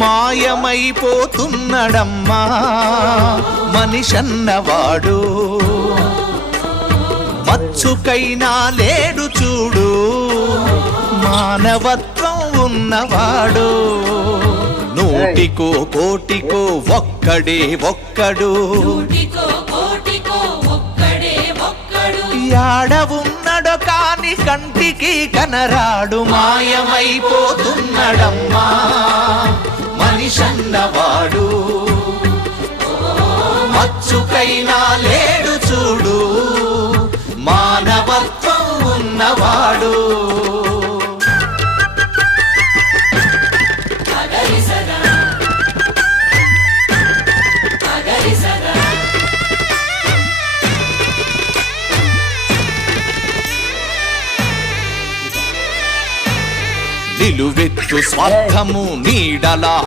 మాయమైపోతున్నడమ్మా మనిషన్నవాడు, మచ్చుకైనా లేడు చూడు మానవత్వం ఉన్నవాడు. నూటికో కోటికో ఒక్కడే ఒక్కడు, యాడ ఉన్నడో కాని కంటికి కనరాడు. మాయమైపోతున్నడమ్మా మనిషన్నవాడు, మచ్చుకైనా లేడు చూడు మానవత్వం ఉన్నవాడు. నిలువెత్తు స్వార్థము నీడలా